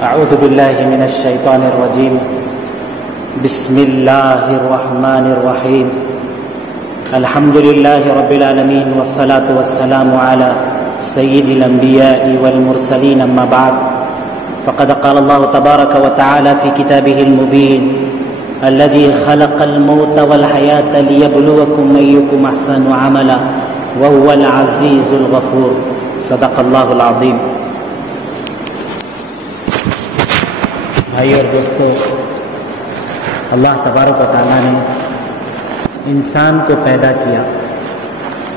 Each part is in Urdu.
أعوذ بالله من الشيطان الرجيم. بسم الله الرحمن الرحيم. الحمد لله رب العالمين والصلاة والسلام على سيد الأنبياء والمرسلين. أما بعد، فقد قال الله تبارك وتعالى في كتابه المبين: الذي خلق الموت والحياة ليبلوكم أيكم أحسن عملا وهو العزيز الغفور. صدق الله العظيم. بھائی اور دوستو، اللہ تبارک و تعالیٰ نے انسان کو پیدا کیا.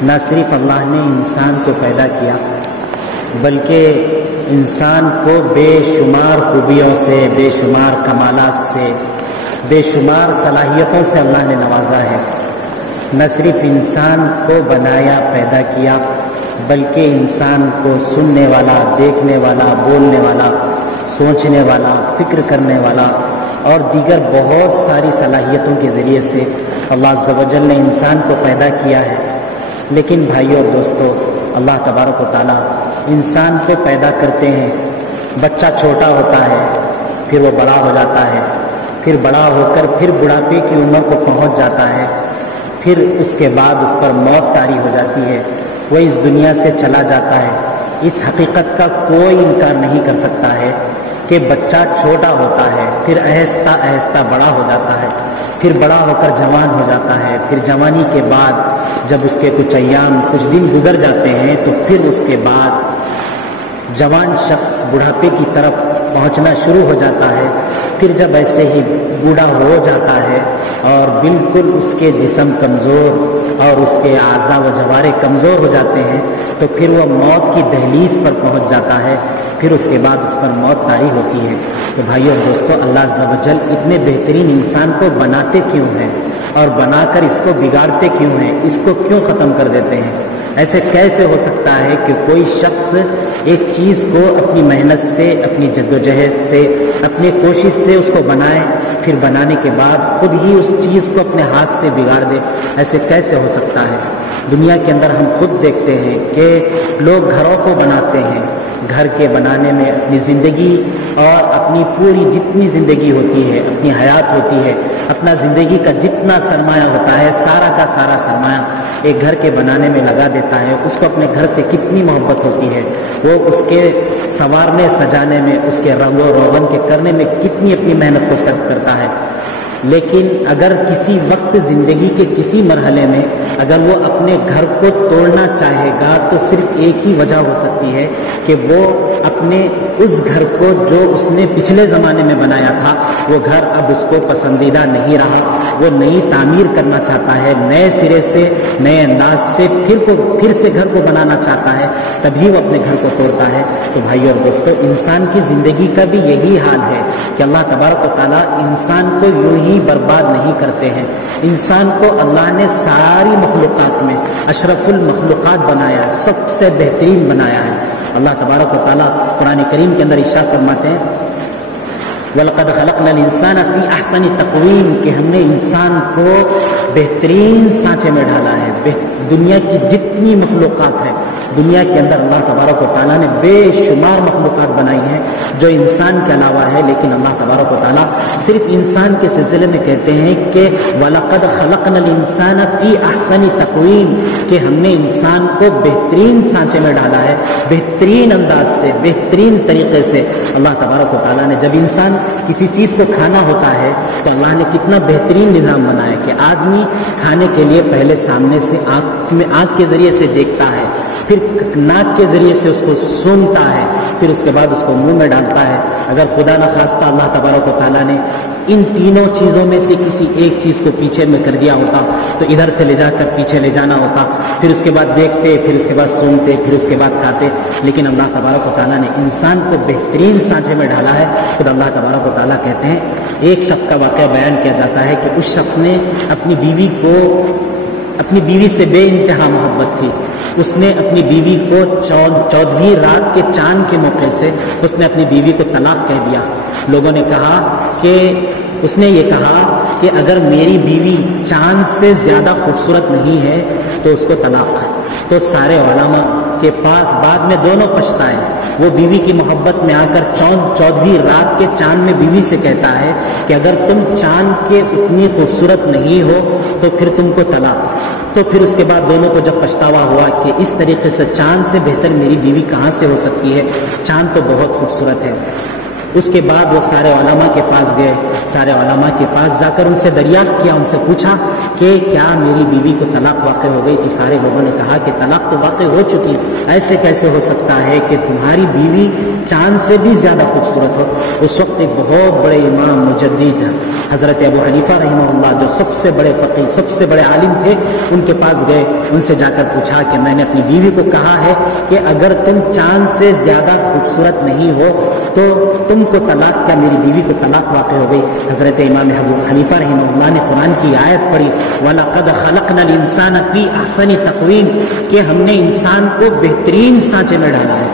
نہ صرف اللہ نے انسان کو پیدا کیا بلکہ انسان کو بے شمار خوبیوں سے، بے شمار کمالات سے، بے شمار صلاحیتوں سے اللہ نے نوازا ہے. نہ صرف انسان کو بنایا، پیدا کیا، بلکہ انسان کو سننے والا، دیکھنے والا، بولنے والا، سوچنے والا، فکر کرنے والا اور دیگر بہت ساری صلاحیتوں کے ذریعے سے اللہ عز و جل نے انسان کو پیدا کیا ہے. لیکن بھائیو اور دوستو، اللہ تبارک و تعالیٰ انسان کو پیدا کرتے ہیں. بچہ چھوٹا ہوتا ہے، پھر وہ بڑا ہو جاتا ہے، پھر بڑا ہو کر پھر بڑھاپے کی عمر کو پہنچ جاتا ہے، پھر اس کے بعد اس پر موت طاری ہو جاتی ہے، وہ اس دنیا سے چلا جاتا ہے. اس حقیقت کا کوئی انکار نہیں کر سکتا ہے کہ بچہ چھوٹا ہوتا ہے، پھر آہستہ آہستہ بڑا ہو جاتا ہے، پھر بڑا ہو کر جوان ہو جاتا ہے، پھر جوانی کے بعد جب اس کے کچھ ایام، کچھ دن گزر جاتے ہیں تو پھر اس کے بعد جوان شخص بڑھاپے کی طرف پہنچنا شروع ہو جاتا ہے. پھر جب ایسے ہی بوڑھا ہو جاتا ہے اور بالکل اس کے جسم کمزور اور اس کے اعضاء و جوارے کمزور ہو جاتے ہیں تو پھر وہ موت کی دہلیز پر پہنچ جاتا ہے. پھر اس کے بعد اس پر موت طاری ہوتی ہے. تو بھائیو اور دوستو، اللہ عز و جل اتنے بہترین انسان کو بناتے کیوں ہیں اور بنا کر اس کو بگاڑتے کیوں ہیں؟ اس کو کیوں ختم کر دیتے ہیں؟ ایسے کیسے ہو سکتا ہے کہ کوئی شخص ایک چیز کو اپنی محنت سے، اپنی جدوجہد سے، اپنی کوشش سے اس کو بنائے، پھر بنانے کے بعد خود ہی اس چیز کو اپنے ہاتھ سے بگاڑ دے؟ ایسے کیسے ہو سکتا ہے؟ دنیا کے اندر ہم خود دیکھتے ہیں کہ لوگ گھروں کو بناتے ہیں. گھر کے بنانے میں اپنی زندگی اور اپنی پوری جتنی زندگی ہوتی ہے، اپنی حیات ہوتی ہے، اپنا زندگی کا جتنا سرمایہ ہوتا ہے، سارا کا سارا سرمایہ ایک گھر کے بنانے میں لگا دیتا ہے. اس کو اپنے گھر سے کتنی محبت ہوتی ہے، وہ اس کے سنوارنے سجانے میں، اس کے رنگ و روغن کے کرنے میں کتنی اپنی محنت کو صرف کرتا ہے. لیکن اگر کسی وقت زندگی کے کسی مرحلے میں اگر وہ اپنے گھر کو توڑنا چاہے گا تو صرف ایک ہی وجہ ہو سکتی ہے کہ وہ اپنے اس گھر کو جو اس نے پچھلے زمانے میں بنایا تھا، وہ گھر اب اس کو پسندیدہ نہیں رہا، وہ نئی تعمیر کرنا چاہتا ہے، نئے سرے سے، نئے انداز سے پھر سے گھر کو بنانا چاہتا ہے، تبھی وہ اپنے گھر کو توڑتا ہے. تو بھائی اور دوستو، انسان کی زندگی کا بھی یہی حال ہے کہ اللہ تبارک و تعالیٰ انسان کو یوں ہی برباد نہیں کرتے ہیں. انسان کو اللہ نے ساری مخلوقات میں اشرف المخلوقات بنایا، سب سے بہترین بنایا ہے. اللہ تبارک و تعالیٰ قرآن کریم کے اندر ارشاد فرماتے ہیں: وَلَقَدْ خَلَقْنَا الْإِنسَانَ فِي أَحْسَنِ تَقْوِيمٍ، کہ ہم نے انسان کو بہترین سانچے میں ڈالا ہے. دنیا کی جتنی مخلوقات ہیں، دنیا کے اندر اللہ تبارک و تعالیٰ نے بے شمار مخلوقات بنائی ہیں جو انسان کے علاوہ ہے، لیکن اللہ تبارک و تعالیٰ صرف انسان کے سلسلے میں کہتے ہیں کہ وَلَقَدْ خَلَقْنَا الْإِنسَانَ فِي أَحْسَنِ تَقْوِيمٍ، کہ ہم نے انسان کو بہترین سانچے میں ڈالا ہے، بہترین انداز سے، بہترین طریقے سے. اللہ تبارک و تعالیٰ نے جب انسان کسی چیز کو کھانا ہوتا ہے تو اللہ نے کتنا بہترین نظام بنایا کہ آدمی کھانے کے لیے پہلے سامنے سے آنکھ کے ذریعے سے دیکھتا ہے، پھر ناک کے ذریعے سے اس کو سونگتا ہے، پھر اس کے بعد اس کو منہ میں ڈالتا ہے. اگر خدا نخواستہ اللہ تبارک و تعالیٰ نے ان تینوں چیزوں میں سے کسی ایک چیز کو پیچھے میں کر دیا ہوتا تو ادھر سے لے جا کر پیچھے لے جانا ہوتا، پھر اس کے بعد دیکھتے، پھر اس کے بعد سونگتے، پھر اس کے بعد کھاتے. لیکن اللہ تبارک و تعالیٰ نے انسان کو بہترین سانچے میں ڈالا ہے. خود اللہ تبارک و تعالیٰ کہتے ہیں، ایک شخص کا واقعہ بیان کیا جاتا ہے کہ اس شخص نے اپنی بیوی سے بے انتہا محبت تھی. اس نے اپنی بیوی کو 14ویں رات کے چاند کے موقع سے اس نے اپنی بیوی کو طلاق کہہ دیا. لوگوں نے کہا کہ اس نے یہ کہا کہ اگر میری بیوی چاند سے زیادہ خوبصورت نہیں ہے تو اس کو طلاق ہے. تو سارے علماء کے پاس بعد میں دونوں پچھتائے. وہ بیوی کی محبت میں آ کر 14ویں رات کے چاند میں بیوی سے کہتا ہے کہ اگر تم چاند کے اتنی خوبصورت نہیں ہو تو پھر تم کو طلاق. تو پھر اس کے بعد دونوں کو جب پچھتاوا ہوا کہ اس طریقے سے چاند سے بہتر میری بیوی کہاں سے ہو سکتی ہے، چاند تو بہت خوبصورت ہے. اس کے بعد وہ سارے علماء کے پاس گئے. سارے علماء کے پاس جا کر ان سے دریافت کیا، ان سے پوچھا کہ کیا میری بیوی کو طلاق واقع ہو گئی؟ تو سارے لوگوں نے کہا کہ طلاق تو واقع ہو چکی. ایسے کیسے ہو سکتا ہے کہ تمہاری بیوی چاند سے بھی زیادہ خوبصورت ہو؟ اس وقت ایک بہت بڑے امام مجدد حضرت ابو حنیفہ رحمہ اللہ، جو سب سے بڑے فقیہ، سب سے بڑے عالم تھے، ان کے پاس گئے. ان سے جا کر پوچھا کہ میں نے اپنی بیوی کو کہا ہے کہ اگر تم چاند سے زیادہ خوبصورت نہیں ہو تو تم کو طلاق، کیا میری بیوی کو طلاق واقع ہو گئی؟ حضرت امام ابو حنیفہ رحمہ اللہ نے قرآن کی آیت پڑھی، وَلَقَدْ خَلَقْنَا الْإِنسَانَ فِي أَحْسَنِ تَقْوِيمٍ، کہ ہم نے انسان کو بہترین سانچے میں ڈالا ہے،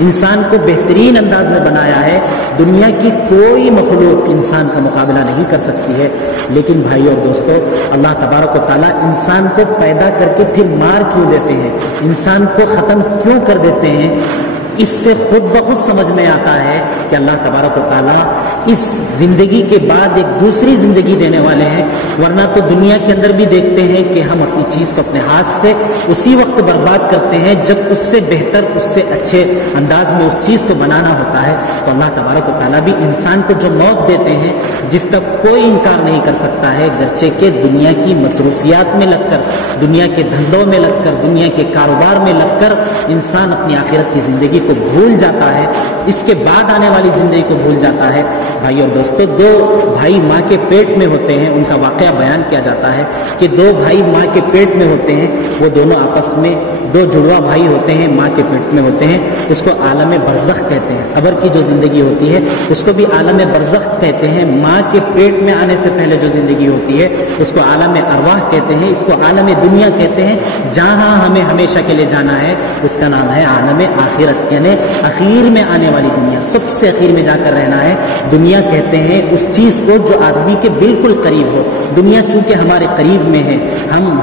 انسان کو بہترین انداز میں بنایا ہے. دنیا کی کوئی مخلوق انسان کا مقابلہ نہیں کر سکتی ہے. لیکن بھائی اور دوستو، اللہ تبارک و تعالیٰ انسان کو پیدا کر کے پھر مار کیوں دیتے ہیں، انسان کو ختم کیوں کر دیتے ہیں؟ اس سے خود بخود سمجھ میں آتا ہے کہ اللہ تبارک و تعالیٰ اس زندگی کے بعد ایک دوسری زندگی دینے والے ہیں. ورنہ تو دنیا کے اندر بھی دیکھتے ہیں کہ ہم اپنی چیز کو اپنے ہاتھ سے اسی وقت برباد کرتے ہیں جب اس سے بہتر، اس سے اچھے انداز میں اس چیز کو بنانا ہوتا ہے. تو اللہ تبارک و تعالیٰ بھی انسان کو جو موت دیتے ہیں، جس کا کوئی انکار نہیں کر سکتا ہے، گرچہ کہ دنیا کی مصروفیات میں لگ کر، دنیا کے دھندوں میں لگ کر، دنیا کے کاروبار میں لگ کر انسان اپنی آخرت کی زندگی کو بھول جاتا ہے، اس کے بعد آنے والی زندگی کو بھول جاتا ہے. بھائی اور دوستو، دو بھائی ماں کے پیٹ میں ہوتے ہیں، ان کا واقعہ بیان کیا جاتا ہے کہ دو بھائی ماں کے پیٹ میں ہوتے ہیں، وہ دونوں آپس میں، دو جڑوا بھائی ہوتے ہیں، ماں کے پیٹ میں ہوتے ہیں. اس کو عالم برزخ کہتے ہیں. قبر کی جو زندگی ہوتی ہے اس کو بھی عالم برزخ کہتے ہیں. ماں کے پیٹ میں آنے سے پہلے جو زندگی ہوتی ہے اس کو عالم ارواح کہتے ہیں. اس کو عالم دنیا کہتے ہیں. جہاں ہمیں ہمیشہ کے لیے جانا ہے اس کا نام ہے عالم آخرت، یعنی اخیر میں آنے والی دنیا، سب سے اخیر میں جا کر رہنا ہے. دنیا کہتے ہیں اس چیز کو جو آدمی کے بالکل قریب ہو. دنیا چونکہ ہمارے قریب میں ہے،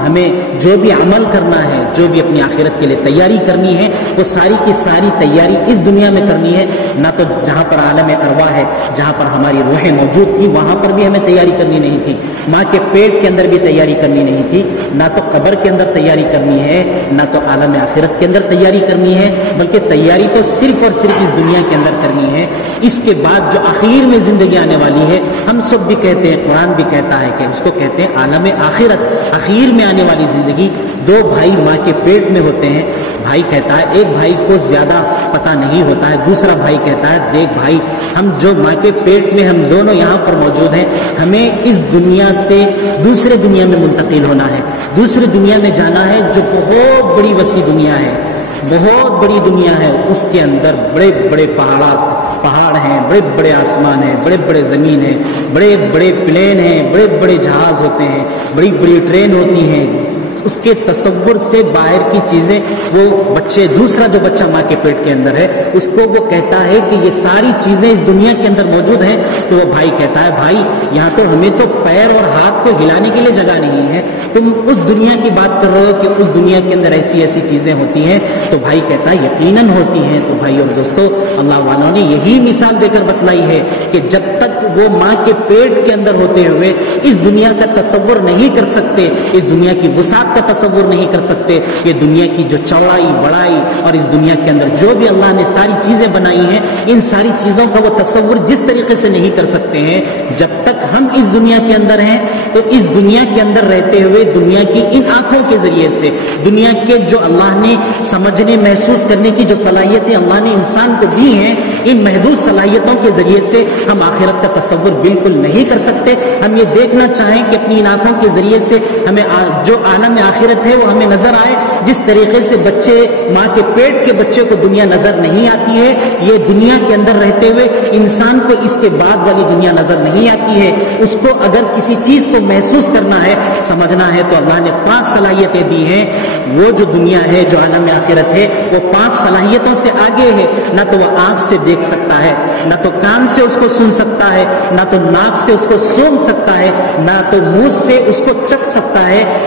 ہمیں جو بھی عمل کرنا ہے، جو بھی اپنی آخرت کے لیے تیاری کرنی ہے، وہ ساری کی ساری تیاری اس دنیا میں کرنی ہے. نہ تو جہاں پر عالم ارواح ہے، جہاں پر ہماری روحیں موجود تھی، وہاں پر بھی ہمیں تیاری کرنی نہیں تھی. ماں کے پیٹ کے اندر بھی تیاری کرنی نہیں تھی. نہ تو قبر کے اندر تیاری کرنی ہے، نہ تو عالم آخرت کے اندر تیاری کرنی ہے، بلکہ تیاری تو صرف اور صرف اس دنیا کے اندر کرنی ہے. اس کے بعد جو آخر میں زندگی آنے والی ہے، ہم سب بھی کہتے ہیں، قرآن بھی کہتا ہے کہ اس کو کہتے ہیں عالم آخرت، اخیر میں آنے والی زندگی. دو بھائی ماں کے پیٹ میں ہوتے ہیں. بھائی کہتا ہے، ایک بھائی کو زیادہ پتہ نہیں ہوتا ہے، دوسرا بھائی کہتا ہے دیکھ بھائی، ہم جو ماں کے پیٹ میں ہم دونوں یہاں پر موجود ہیں، ہمیں اس دنیا سے دوسرے دنیا میں منتقل ہونا ہے، دوسری دنیا میں جانا ہے جو بہت بڑی وسیع دنیا ہے، بہت بڑی دنیا ہے. اس کے اندر بڑے بڑے پہاڑ ہیں، بڑے بڑے آسمان ہیں، بڑے بڑے زمین ہیں، بڑے بڑے پلین ہیں، بڑے بڑے جہاز ہوتے ہیں، بڑی بڑی ٹرین ہوتی ہیں. اس کے تصور سے باہر کی چیزیں، وہ بچے، دوسرا جو بچہ ماں کے پیٹ کے اندر ہے، اس کو وہ کہتا ہے کہ یہ ساری چیزیں اس دنیا کے اندر موجود ہیں. تو وہ بھائی کہتا ہے بھائی یہاں تو ہمیں تو پیر اور ہاتھ کو ہلانے کے لیے جگہ نہیں ہے، تم اس دنیا کی بات کر رہے ہو کہ اس دنیا کے اندر ایسی ایسی چیزیں ہوتی ہیں. تو بھائی کہتا ہے یقیناً ہوتی ہیں. تو بھائی اور دوستو، اللہ والوں نے یہی مثال دے کر بتلائی ہے کہ جب تک وہ ماں کے پیٹ کے اندر ہوتے ہوئے اس دنیا کا تصور نہیں کر سکتے، اس دنیا کی وسعت کا تصور نہیں کر سکتے، یہ دنیا کی جو چوڑائی بڑائی اور اس دنیا کے اندر جو بھی اللہ نے ساری چیزیں بنائی ہیں، ان ساری چیزوں کا وہ تصور جس طریقے سے نہیں کر سکتے ہیں. جب تک ہم اس دنیا کے اندر ہیں تو اس دنیا کے اندر رہتے ہوئے دنیا کی ان آنکھوں کے ذریعے سے، دنیا کے جو اللہ نے سمجھنے محسوس کرنے کی جو صلاحیتیں اللہ نے انسان کو دی ہیں، ان محدود صلاحیتوں کے ذریعے سے ہم آخرت کا تصور بالکل نہیں کر سکتے. ہم یہ دیکھنا چاہیں کہ اپنی ان آنکھوں کے ذریعے سے ہمیں جو عالم آخرت ہے وہ ہمیں نظر آئے. جس طریقے سے بچے، ماں کے پیٹ کے بچے کو دنیا نظر نہیں آتی ہے، یہ دنیا کے اندر رہتے ہوئے انسان کو اس کے بعد والی دنیا نظر نہیں آتی ہے. اس کو اگر کسی چیز کو محسوس کرنا ہے، سمجھنا ہے، تو اللہ نے 5 صلاحیتیں دی ہیں. وہ جو دنیا ہے، جو عالم آخرت ہے، وہ 5 صلاحیتوں سے آگے ہے. نہ تو وہ آنکھ سے دیکھ سکتا ہے، نہ تو کان سے اس کو سن سکتا ہے، نہ تو ناک سے اس کو سونگھ سکتا ہے، نہ تو منہ سے اس کو چکھ سکتا ہے،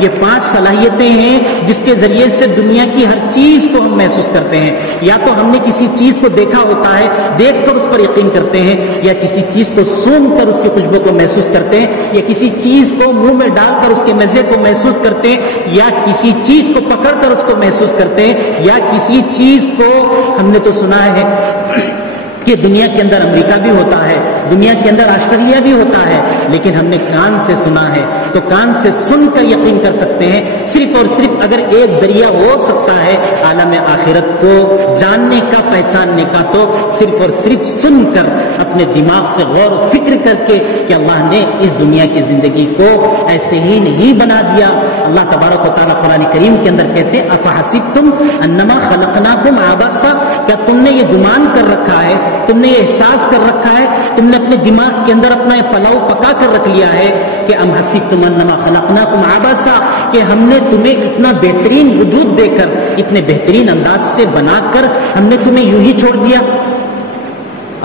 یہ 5 صلاحیتیں ہیں جس کے ذریعے سے دنیا کی ہر چیز کو ہم محسوس کرتے ہیں. یا تو ہم نے کسی چیز کو دیکھا ہوتا ہے, دیکھ کر اس پر یقین کرتے ہیں, یا کسی چیز کو سونگھ کر اس کی خوشبو کو محسوس کرتے ہیں, یا کسی چیز کو منہ میں ڈال کر اس کے مزے کو محسوس کرتے ہیں, یا کسی چیز کو پکڑ کر اس کو محسوس کرتے ہیں, یا کسی چیز کو ہم نے تو سنا ہے کہ دنیا کے اندر امریکہ بھی ہوتا ہے, دنیا کے اندر آسٹریلیا بھی ہوتا ہے, لیکن ہم نے کان سے سنا ہے. تو کان سے سن کر یقین کر سکتے ہیں. صرف اور صرف اگر ایک ذریعہ ہو سکتا ہے عالم آخرت کو جاننے کا, پہچاننے کا, تو صرف اور صرف سن کر اپنے دماغ سے غور و فکر کر کے کہ اللہ نے اس دنیا کی زندگی کو ایسے ہی نہیں بنا دیا. اللہ تبارک و تعالیٰ قرآن کریم کے اندر کہتے ہیں افحسبتم انما خلقناکم عبثا, کیا تم نے یہ گمان کر رکھا ہے, تم نے یہ احساس کر رکھا ہے, تم نے اپنے دماغ کے اندر اپنا یہ پلاؤ پکا کر رکھ لیا ہے کہ ام حسبتم انما خلقناکم عبثا, کہ ہم نے تمہیں اتنا بہترین وجود دے کر, اتنے بہترین انداز سے بنا کر ہم نے تمہیں یوں ہی چھوڑ دیا.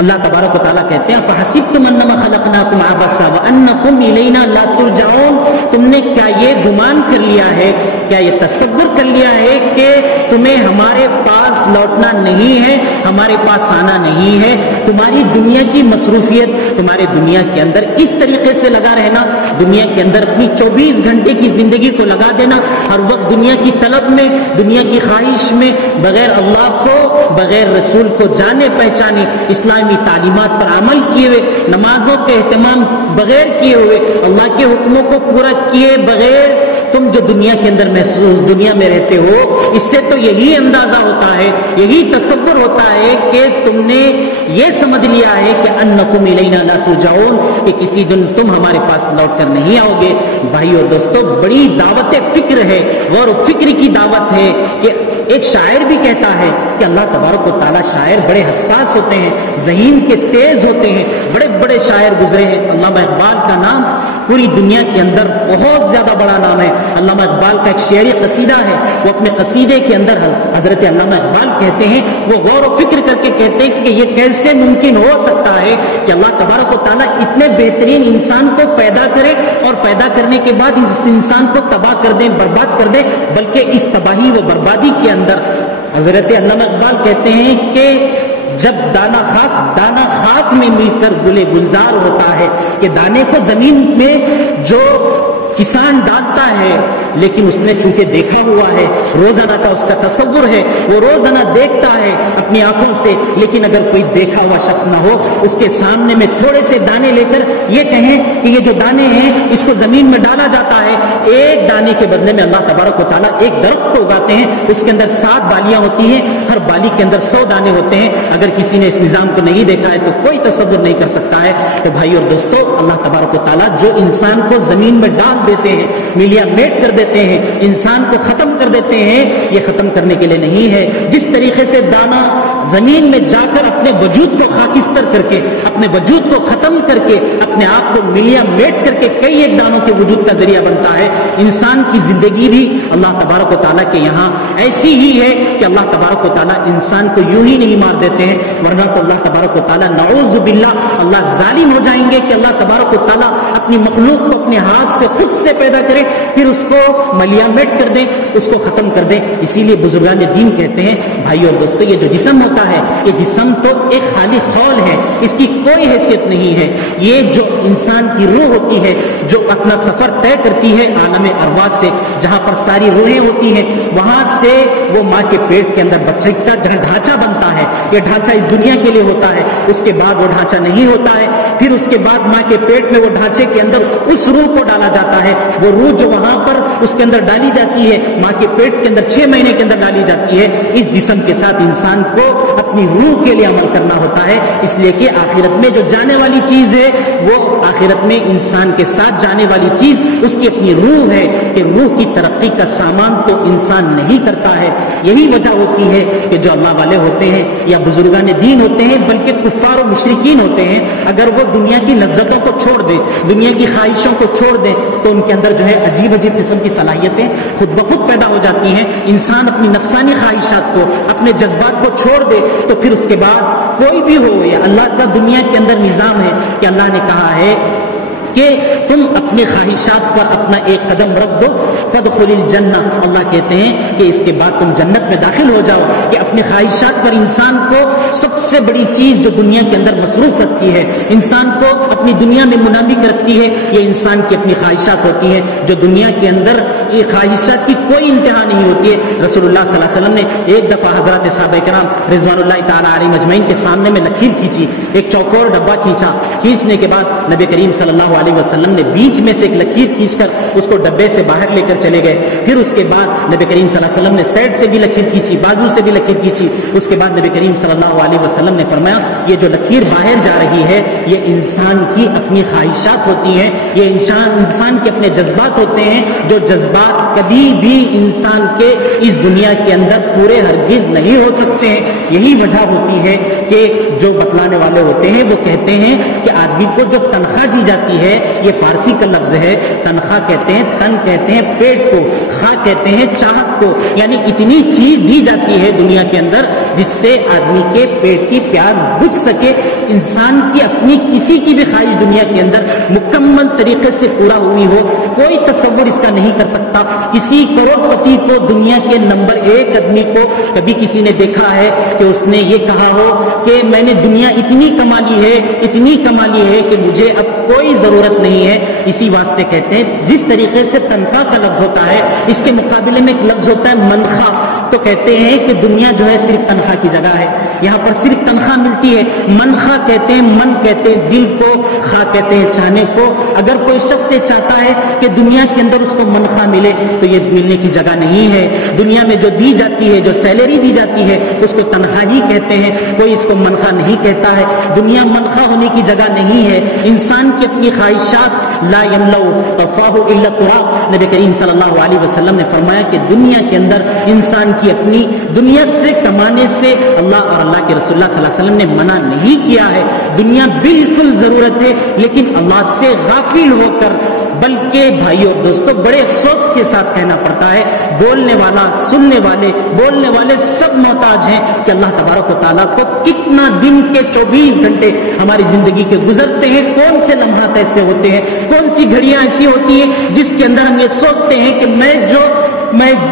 اللہ تبارک و تعالیٰ کہتے ہیں فحسبتم انما خلقناکم عبثا وانکم الینا لا ترجعون, تم نے کیا یہ گمان کر لیا ہے, کیا یہ تصور کر لیا ہے کہ تمہیں ہمارے پاس لوٹنا نہیں ہے, ہمارے پاس آنا نہیں ہے. تمہاری دنیا کی مصروفیت, تمہارے دنیا کے اندر اس طریقے سے لگا رہنا, دنیا کے اندر اپنی 24 گھنٹے کی زندگی کو لگا دینا, ہر وقت دنیا کی طلب میں, دنیا کی خواہش میں, بغیر اللہ کو, بغیر رسول کو جانے پہچانے, اسلامی تعلیمات پر عمل کیے ہوئے, نمازوں کے اہتمام بغیر کیے ہوئے, اللہ کے حکموں کو پورا کیے بغیر تم جو دنیا کے اندر محسوس دنیا میں رہتے ہو, اس سے تو یہی اندازہ ہوتا ہے, یہی تصور ہوتا ہے کہ تم نے یہ سمجھ لیا ہے کہ انکم الینا لا ترجعون, کہ کسی دن تم ہمارے پاس لوٹ کر نہیں آؤ گے. بھائی اور دوستو, بڑی دعوت فکر ہے, غور و فکر کی دعوت ہے. کہ ایک شاعر بھی کہتا ہے کہ اللہ تبارک و تعالیٰ, شاعر بڑے حساس ہوتے ہیں, ذہین کے تیز ہوتے ہیں, بڑے بڑے شاعر گزرے ہیں. علامہ اقبال کا نام پوری دنیا کے اندر بہت زیادہ بڑا نام ہے. علامہ اقبال کا ایک شعری قصیدہ ہے, وہ اپنے قصیدے کے اندر حضرت علامہ اقبال کہتے ہیں, وہ غور و فکر کر کے کہتے ہیں کہ یہ کیسے ممکن ہو سکتا ہے کہ اللہ تبارک و تعالیٰ اتنے بہترین انسان کو پیدا کرے اور پیدا کرنے کے بعد اس انسان کو تباہ کر دیں, برباد کر دیں, بلکہ اس تباہی و بربادی کے اندر حضرت علامہ اقبال کہتے ہیں کہ جب دانا خاک میں مل کر گلے گلزار ہوتا ہے, کہ دانے کو زمین میں جو کسان ڈالتا ہے, لیکن اس نے چونکہ دیکھا ہوا ہے, روزانہ کا اس کا تصور ہے, وہ روزانہ دیکھتا ہے اپنی آنکھوں سے, لیکن اگر کوئی دیکھا ہوا شخص نہ ہو, اس کے سامنے میں تھوڑے سے دانے لے کر یہ کہیں کہ یہ جو دانے ہیں اس کو زمین میں ڈالا جاتا ہے, ایک دانے کے بدلے میں اللہ تبارک و تعالیٰ ایک درخت کو اگاتے ہیں, اس کے اندر 7 بالیاں ہوتی ہیں, ہر بالی کے اندر 100 دانے ہوتے ہیں. اگر کسی نے اس نظام کو نہیں دیکھا ہے تو کوئی تصور نہیں کر سکتا ہے. تو بھائی اور دوستو, اللہ تبارک و تعالیٰ جو انسان کو زمین میں ڈال دیتے ہیں, ملیا میٹ کر دیتے ہیں, انسان کو ختم کر دیتے ہیں, یہ ختم کرنے کے لیے نہیں ہے. جس طریقے سے دانا زمین میں جا کر اپنے وجود کو خاکستر کر کے, اپنے وجود کو ختم کر کے, اپنے آپ کو ملیا میٹ کر کے کئی ایک دانوں کے وجود کا ذریعہ بنتا ہے, انسان کی زندگی بھی اللہ تبارک و تعالیٰ کے یہاں ایسی ہی ہے کہ اللہ تبارک و تعالیٰ انسان کو یوں ہی نہیں مار دیتے ہیں, ورنہ تو اللہ تبارک و تعالیٰ نعوذ باللہ اللہ ظالم ہو جائیں گے کہ اللہ تبارک و تعالیٰ اپنی مخلوق کو اپنے ہاتھ سے خود سے پیدا کرے, پھر اس کو ملیا میٹ کر دیں, اس کو ختم کر دیں. اسی لیے بزرگان دین کہتے ہیں بھائی اور دوستو, یہ جو جسم ہوتا ہے, یہ جسم تو ایک خالی خول ہے, اس کی کوئی حیثیت نہیں ہے. یہ جو انسان کی روح ہوتی ہے, جو اپنا سفر طے کرتی ہے عالم ارواح سے, جہاں پر ساری روحیں ہوتی ہیں, وہاں سے وہ ماں کے پیٹ کے اندر بچے کا جہاں ڈھانچہ بنتا ہے, یہ ڈھانچہ اس دنیا کے لیے ہوتا ہے, اس کے بعد وہ ڈھانچہ نہیں ہوتا ہے. پھر اس کے بعد ماں کے پیٹ میں وہ ڈھانچے کے اندر اس روح کو ڈالا جاتا ہے, وہ روح جو وہاں پر اس کے اندر ڈالی جاتی ہے, ماں کے پیٹ کے اندر 6 مہینے کے اندر ڈالی جاتی ہے. اس جسم کے ساتھ انسان کو اپنی روح کے لیے عمل کرنا ہوتا ہے, اس لیے کہ آخرت میں جو جانے والی چیز ہے, وہ آخرت میں انسان کے ساتھ جانے والی چیز اس کی اپنی روح ہے, کہ روح کی ترقی کا سامان تو انسان نہیں کرتا ہے. یہی وجہ ہوتی ہے کہ جو اللہ والے ہوتے ہیں یا بزرگان دین ہوتے ہیں, بلکہ کفار و مشرکین ہوتے ہیں, اگر وہ دنیا کی لذتوں کو چھوڑ دیں, دنیا کی خواہشوں کو چھوڑ دیں, تو ان کے اندر جو ہے عجیب عجیب قسم کی صلاحیتیں خود بخود پیدا ہو جاتی ہیں. انسان اپنی نفسانی خواہشات کو, اپنے جذبات کو چھوڑ دے, تو پھر اس کے بعد کوئی بھی ہو, یا اللہ کا دنیا کے اندر نظام ہے کہ اللہ نے کہا ہے کہ تم اپنی خواہشات پر اپنا ایک قدم رکھ دو، فادخل الجنہ، اللہ کہتے ہیں کہ اس کے بعد تم جنت میں داخل ہو جاؤ. کہ اپنی خواہشات پر انسان کو سب سے بڑی چیز جو دنیا کے اندر مصروف رکھتی ہے، انسان کو اپنی دنیا میں منہمک رکھتی ہے، یہ انسان کی اپنی خواہشات ہوتی ہیں، جو دنیا کے اندر یہ خواہشات کی کوئی انتہا نہیں ہوتی ہے. رسول اللہ صلی اللہ علیہ وسلم نے ایک دفعہ حضرات صحابہ کرام رضوان اللہ تعالی علیہم اجمعین کے سامنے میں لکیر کھینچی، ایک چوکور ڈبہ کھینچنے کے بعد نبی کریم صلی اللہ علیہ وسلم نے بیچ میں سے ایک لکیر کھینچ کر اس کو ڈبے سے باہر لے کر چلے گئے. پھر اس کے بعد نبی کریم صلی اللہ علیہ وسلم نے سائڈ سے بھی لکیر کھینچی، بازو سے بھی لکیر کھینچی. اس کے بعد نبی کریم صلی اللہ علیہ وسلم نے فرمایا یہ جو لکیر باہر جا رہی ہے یہ انسان کی اپنی خواہشات ہوتی ہیں، یہ انسان کے اپنے جذبات ہوتے ہیں، جو جذبات کبھی بھی انسان کے اس دنیا کے اندر پورے ہرگز نہیں ہو سکتے ہیں. یہی وجہ ہوتی ہے کہ جو بتلانے والے ہوتے ہیں وہ کہتے ہیں کہ آدمی کو جو تنخواہ دی جاتی ہے، یہ فارسی کا لفظ ہے، تنخواہ کہتے ہیں، تن کہتے ہیں پیٹ کو، خواہ کہتے ہیں چاہت کو، یعنی اتنی چیز دی جاتی ہے دنیا کے اندر جس سے آدمی کے پیٹ کی پیاس بجھ سکے. انسان کی اپنی کسی کی بھی خواہش دنیا کے اندر مکمل طریقے سے پورا ہوئی ہو، کوئی تصور اس کا نہیں کر سکتا. کسی کروڑ پتی کو، دنیا کے نمبر 1 آدمی کو کبھی کسی نے دیکھا ہے کہ اس نے یہ کہا ہو کہ میں نے دنیا اتنی کما لی ہے کہ مجھے اب کوئی ضرورت نہیں ہے. اسی واسطے کہتے ہیں جس طریقے سے تنخواہ کا لفظ ہوتا ہے اس کے مقابلے میں ایک لفظ ہوتا ہے منخواہ. تو کہتے ہیں کہ دنیا جو ہے صرف تنخواہ کی جگہ ہے، یہاں پر صرف تنخواہ ملتی ہے. منخواہ کہتے ہیں، من کہتے ہیں دل کو، خواہ کہتے ہیں چاہنے کو. اگر کوئی شخص یہ چاہتا ہے کہ دنیا کے اندر اس کو منخواہ ملے تو یہ ملنے کی جگہ نہیں ہے. دنیا میں جو دی جاتی ہے، جو سیلری دی جاتی ہے اس کو تنخواہ ہی کہتے ہیں، کوئی اس کو منخواہ نہیں کہتا ہے. دنیا منخواہ ہونے کی جگہ نہیں ہے. انسان کی اپنی خواہشات لا یملؤ فاہ الا التراب. نبی کریم صلی اللہ علیہ وسلم نے فرمایا کہ دنیا کے اندر انسان کی اپنی دنیا سے کمانے سے اللہ اور اللہ کے رسول اللہ صلی اللہ علیہ وسلم نے منع نہیں کیا ہے. دنیا بالکل ضرورت ہے، لیکن اللہ سے غافل ہو کر، بلکہ بھائیو اور دوستو بڑے افسوس کے ساتھ کہنا پڑتا ہے، بولنے والا، سننے والے سب محتاج ہیں کہ اللہ تبارک و تعالیٰ کو کتنا دن کے 24 گھنٹے ہماری زندگی کے گزرتے ہیں، کون سے لمحات ایسے ہوتے ہیں، کون سی گھڑیاں ایسی ہوتی ہیں جس کے اندر ہم یہ سوچتے ہیں کہ میں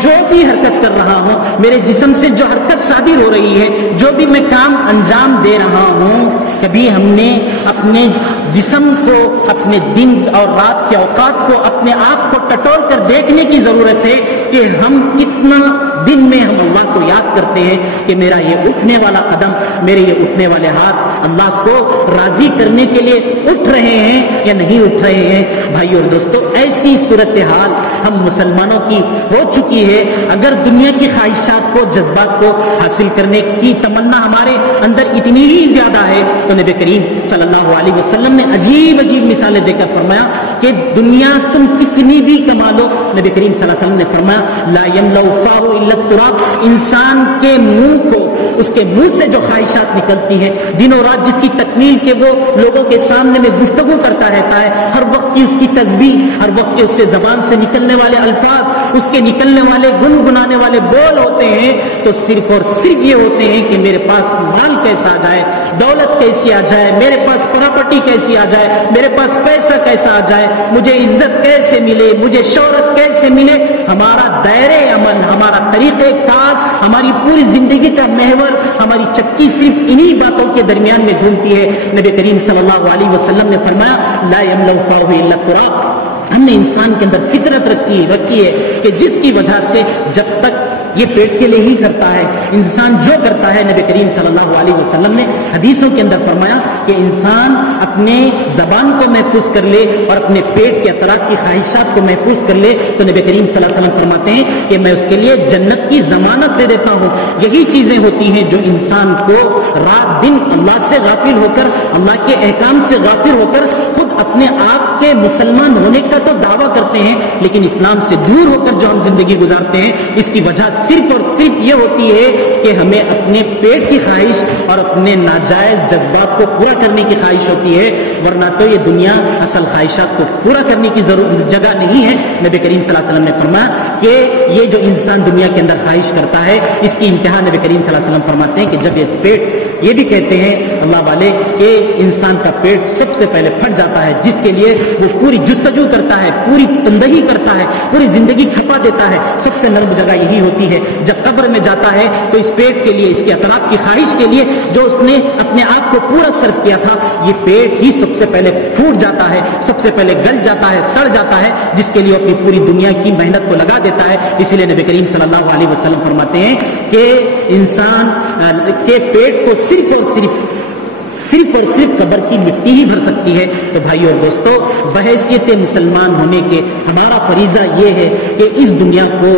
جو بھی حرکت کر رہا ہوں، میرے جسم سے جو حرکت صادر ہو رہی ہے، جو بھی میں کام انجام دے رہا ہوں، کبھی ہم نے اپنے جسم کو، اپنے دن اور رات کے اوقات کو، اپنے آپ کو ٹٹول کر دیکھنے کی ضرورت ہے کہ ہم کتنا دن میں ہم اللہ کو یاد کرتے ہیں کہ میرا یہ اٹھنے والا قدم، میرے یہ اٹھنے والے ہاتھ اللہ کو راضی کرنے کے لیے اٹھ رہے ہیں یا نہیں اٹھ رہے ہیں. بھائی اور دوستو ایسی صورتحال ہم مسلمانوں کی ہو چکی ہے. اگر دنیا کی خواہشات کو، جذبات کو حاصل کرنے کی تمنا ہمارے اندر اتنی ہی زیادہ ہے تو نبی کریم صلی اللہ علیہ وسلم نے عجیب مثالیں دے کر فرمایا کہ دنیا تم کتنی بھی کما لو، نبی کریم صلی اللہ علیہ وسلم نے فرمایا لا یملؤ فاہ الا التراب. انسان کے منہ کو، اس کے منہ سے جو خواہشات نکلتی ہیں دنوں رات، جس کی تکمیل کے وہ لوگوں کے سامنے میں گفتگو کرتا رہتا ہے، ہر وقت کی اس کی تسبیح، ہر وقت کے اس سے زبان سے نکلنے والے الفاظ، اس کے نکلنے والے گنگنانے والے بول ہوتے ہیں تو صرف اور صرف یہ ہوتے ہیں کہ میرے پاس مال کیسا آ جائے، دولت کیسی آ جائے، میرے پاس پراپرٹی کیسی آ جائے، میرے پاس پیسہ کیسا آ جائے، مجھے عزت کیسے ملے، مجھے شہرت کیسے ملے. ہمارا دائرے عمل، ہمارا طریقہ کار، ہماری پوری زندگی کا محور، ہماری چکی صرف انہی باتوں کے درمیان میں گھومتی ہے. نبی کریم صلی اللہ علیہ وسلم نے فرمایا لا یملؤ فاہ الا التراب. ہم نے انسان کے اندر فطرت رکھی ہے کہ جس کی وجہ سے جب تک یہ پیٹ کے لیے ہی کرتا ہے، انسان جو کرتا ہے، نبی کریم صلی اللہ علیہ وسلم نے حدیثوں کے اندر فرمایا کہ انسان اپنے زبان کو محفوظ کر لے اور اپنے پیٹ کے اطراف کی خواہشات کو محفوظ کر لے تو نبی کریم صلی اللہ علیہ وسلم فرماتے ہیں کہ میں اس کے لیے جنت کی ضمانت دے دیتا ہوں. یہی چیزیں ہوتی ہیں جو انسان کو رات دن اللہ سے غافل ہو کر، اللہ کے احکام سے غافل ہو کر، خود اپنے آپ کے مسلمان ہونے کا تو دعویٰ کرتے ہیں لیکن اسلام سے دور ہو کر جو ہم زندگی گزارتے ہیں، اس کی وجہ صرف اور صرف یہ ہوتی ہے کہ ہمیں اپنے پیٹ کی خواہش اور اپنے ناجائز جذبات کو پورا کرنے کی خواہش ہوتی ہے، ورنہ تو یہ دنیا اصل خواہشات کو پورا کرنے کی جگہ نہیں ہے. نبی کریم صلی اللہ علیہ وسلم نے فرمایا کہ یہ جو انسان دنیا کے اندر خواہش کرتا ہے اس کی انتہا نبی کریم صلی اللہ علیہ وسلم فرماتے ہیں کہ جب یہ پیٹ یہ بھی کہتے ہیں اللہ والے کہ انسان کا پیٹ سب سے پہلے پھٹ جاتا ہے، جس کے لیے وہ پوری جستجو کرتا ہے، پوری تندہی کرتا ہے، پوری زندگی کھپا دیتا ہے۔ سب سے نرم جگہ یہی ہوتی ہے، جب قبر میں جاتا ہے تو اس پیٹ کے لیے، اس کے اطراف کی خواہش کے لیے جو اس نے اپنے آپ کو پورا صرف کیا تھا، یہ پیٹ ہی سب سے پہلے پھوٹ جاتا ہے، سب سے پہلے گل جاتا ہے، سڑ جاتا ہے، جس کے لیے اپنی پوری دنیا کی محنت کو لگا دیتا ہے۔ اسی لیے نبی کریم صلی اللہ علیہ وسلم فرماتے ہیں کہ انسان کے پیٹ کو صرف اور صرف قبر کی مٹی ہی بھر سکتی ہے۔ تو بھائیو اور دوستو، بحیثیت مسلمان ہونے کے ہمارا فریضہ یہ ہے کہ اس دنیا کو،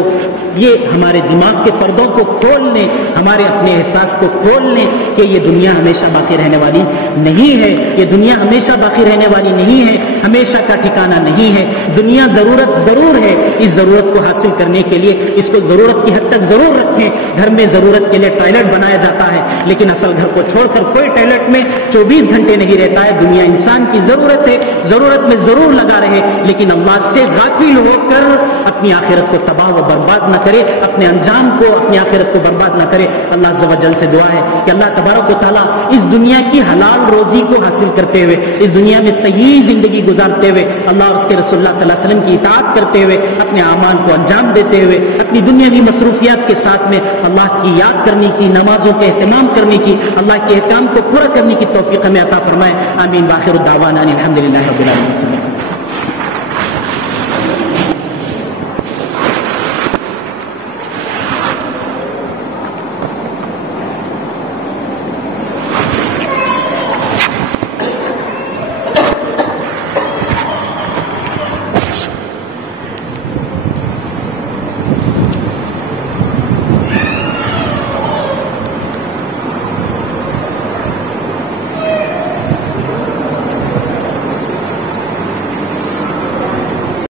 یہ ہمارے دماغ کے پردوں کو کھول لیں، ہمارے اپنے احساس کو کھول لیں کہ یہ دنیا ہمیشہ باقی رہنے والی نہیں ہے، یہ دنیا ہمیشہ باقی رہنے والی نہیں ہے، ہمیشہ کا ٹھکانہ نہیں ہے۔ دنیا ضرورت ضرور ہے، اس ضرورت کو حاصل کرنے کے لیے اس کو ضرورت کی حد تک ضرور رکھیں۔ گھر میں ضرورت کے لیے ٹوائلٹ بنایا جاتا ہے، لیکن اصل گھر کو چھوڑ کر کوئی ٹوائلٹ میں 24 گھنٹے نہیں رہتا ہے۔ دنیا انسان کی ضرورت ہے، ضرورت میں ضرور لگا رہے، لیکن اللہ سے غافل ہو کر اپنی آخرت کو تباہ و برباد نہ کرے، اپنے انجام کو، اپنی آخرت کو برباد نہ کرے۔ اللہ عز و جل سے دعا ہے کہ اللہ تبارک و تعالیٰ اس دنیا کی حلال روزی کو حاصل کرتے ہوئے، اس دنیا میں صحیح زندگی گزارتے ہوئے، اللہ اور اس کے رسول اللہ صلی اللہ علیہ وسلم کی اطاعت کرتے ہوئے، اپنے اعمال کو انجام دیتے ہوئے، اپنی دنیاوی مصروفیات کے ساتھ میں اللہ کی یاد کرنے کی، نمازوں کے اہتمام کرنے کی، اللہ کے احکام کو پورا کرنے کی توفیق ہمیں عطا فرمائے۔ آمین۔ باخر الدعوانا الحمدللہ رب العالمین۔